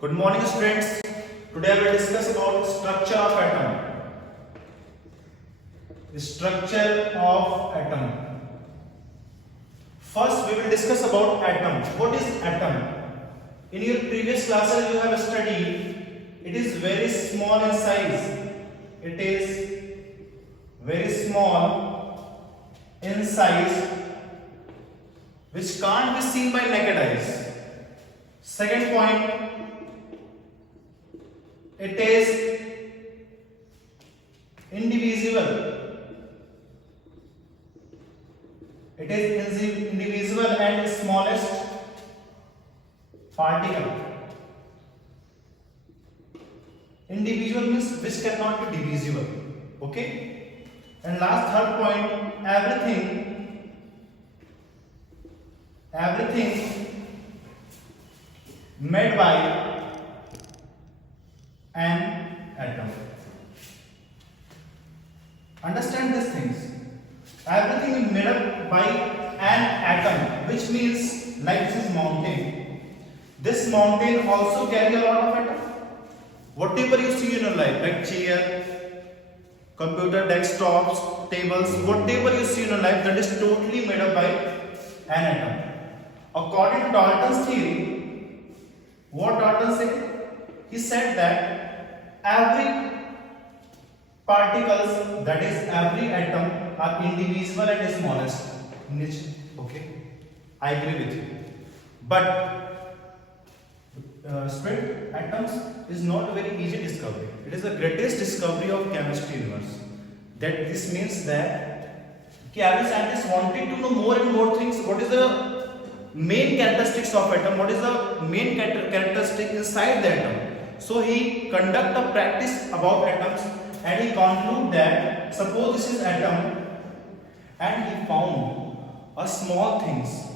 Good morning, students. Today I will discuss about structure of atom. The structure of atom. First, we will discuss about atom. What is atom? In your previous classes, you have studied. It is very small in size. It is very small in size, which can't be seen by naked eyes. Second point. It is indivisible. It is indivisible and smallest particle. Indivisible means which cannot be divisible. Okay? And last third point, everything made by an atom. Understand these things. Everything is made up by an atom, which means like this is mountain. This mountain also carry a lot of atom. Whatever you see in your life, like chair, computer, desktops, tables, whatever you see in your life, that is totally made up by an atom. According to Dalton's theory, what Dalton said? He said that every particles, that is every atom, are indivisible and smallest in nature. Okay, I agree with you. But spread atoms is not a very easy discovery. It is the greatest discovery of chemistry universe. That this means that every scientist wanted to know more and more things. What is the main characteristics of atom? What is the main characteristic inside the atom? So he conduct a practice about atoms and he conclude that suppose this is atom and he found a small things,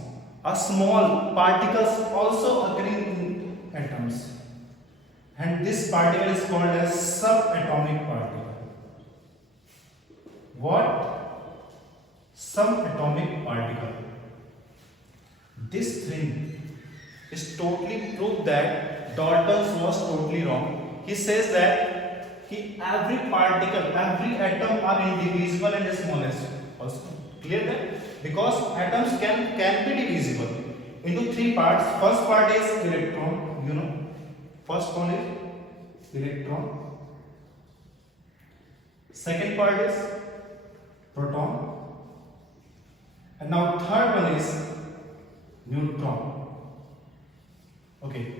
a small particles also occurring in atoms, and this particle is called as subatomic particle. What? Subatomic particle. This thing is totally proved that Dalton was totally wrong. He says that every particle, every atom are indivisible and smallest. Also clear that? Because atoms can be divisible into three parts. First part is electron, you know. First one is electron. Second part is proton. And now third one is neutron. Okay.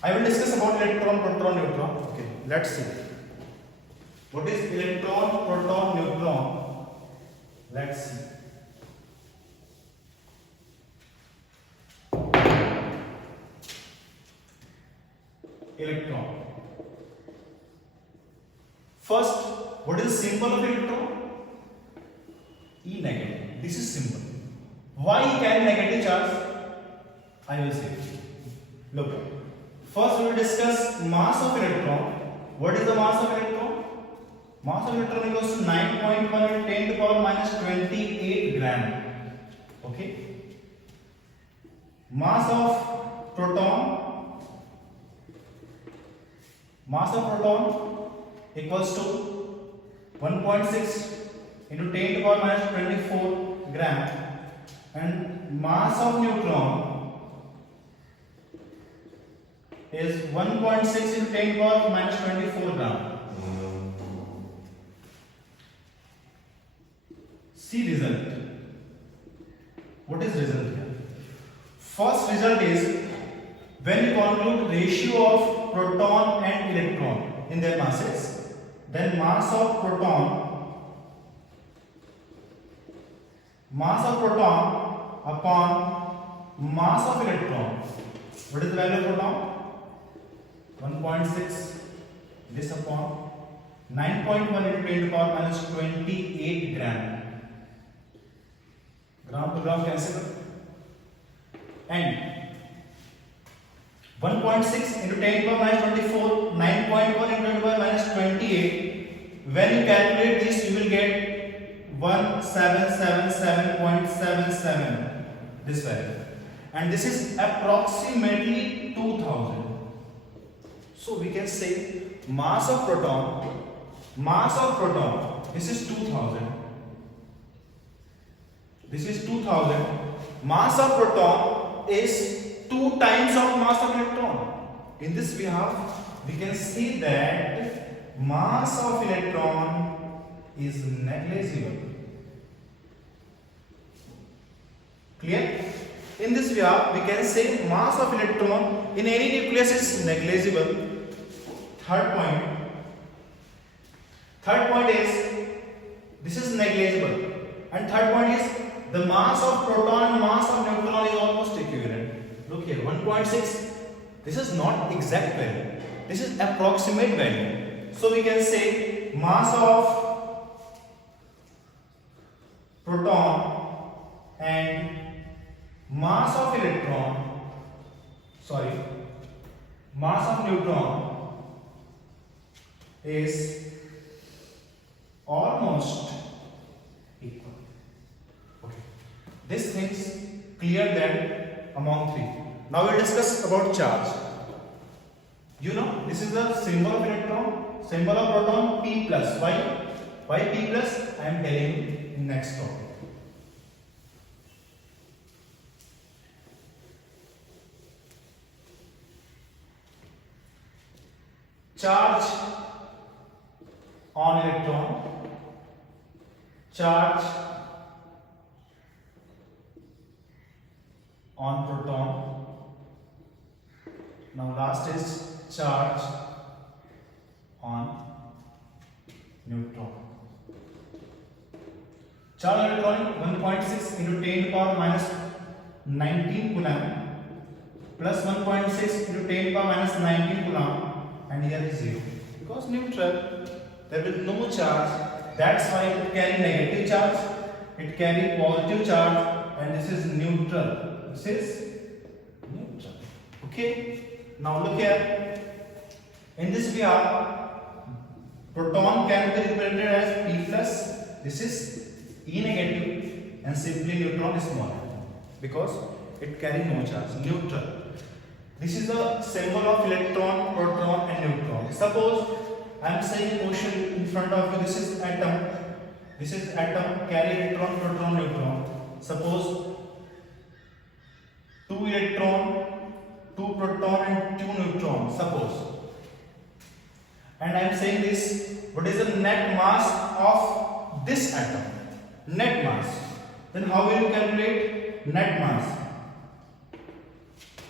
I will discuss about electron, proton, neutron. Okay, let's see. What is electron, proton, neutron? Let's see. Electron. First, what is the symbol of electron? E negative. This is symbol. Why it carry negative charge? I will say. Look. First, we will discuss mass of electron. What is the mass of electron? Mass of electron equals to 9.1 and 10 to the power minus 28 gram. Okay. Mass of proton. Mass of proton equals to 1.6 into 10 to the power minus 24 gram. And mass of neutron is 1.6 into 10 to the power minus 24 gram. See result. What is result here? First result is when you conclude ratio of proton and electron in their masses, then mass of proton upon mass of electron. What is the value of proton? 1.6. This upon 9.1 into 10 to the power minus 28 gram. Gram to gram cancel. And 1.6 into 10 to the power minus 24, 9.1 into 10 to the power minus 28. When you calculate this, you will get 1777.77, this value. And this is approximately 2000. So we can say mass of proton, this is 2000. This is 2000. Mass of proton is 2 times of mass of electron. In this we can see that mass of electron is negligible. Clear? In this we can say mass of electron in any nucleus is negligible. Third point is this is negligible, and third point is the mass of proton and mass of neutron is almost equivalent. Look here, 1.6. This is not exact value. This is approximate value. So we can say mass of proton and mass of neutron is almost equal. Okay. This thing's clear then among three. Now we'll discuss about charge. You know, this is the symbol of electron, symbol of proton, P plus. Why P plus? I am telling you in next topic. Charge on electron, charge on proton. Now last is charge on neutron. Charge on electron 1.6 into 10 to the power minus 19 coulomb plus 1.6 into 10 to the power minus 19 coulomb, and here is 0 because neutral, there will be no charge. That's why it carry negative charge, it carry positive charge, and this is neutral. This is neutral. Okay. Now look here. In this we have proton can be represented as P plus. This is E negative, and simply neutron is smaller because it carry no charge. Neutral. This is the symbol of electron, proton, and neutron. Suppose I am saying question in front of you. This is atom. This is atom, carry electron, proton, neutron. Suppose 2 electron, 2 proton, and 2 neutron. Suppose. And I am saying this. What is the net mass of this atom? Net mass. Then how will you calculate net mass?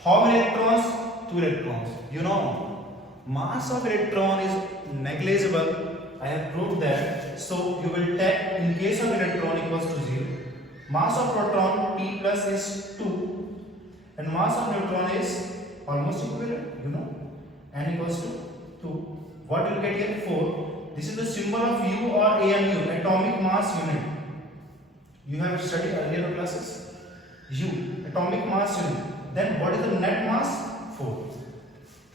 How many electrons? 2 electrons. You know, mass of electron is negligible. I have proved that. So you will take, in case of electron equals to 0. Mass of proton P plus is 2, and mass of neutron is almost equivalent. You know, n equals to 2. What you will get here? 4. This is the symbol of U or AMU, atomic mass unit. You have studied earlier classes. U, atomic mass unit. Then what is the net mass? 4.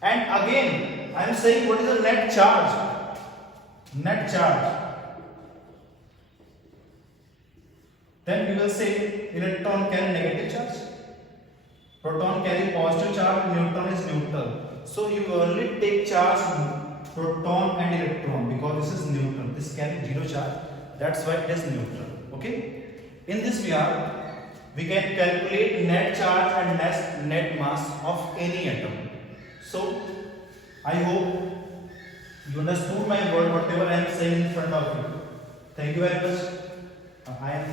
And again I am saying what is the net charge? Net charge. Then we will say electron carry negative charge, proton carry positive charge, neutron is neutral. So you only take charge proton and electron because this is neutral. This carry 0 charge. That's why it is neutral. Okay. In this we can calculate net charge and net mass of any atom. So I hope you understood my word, whatever I am saying in front of you. Thank you very much. I am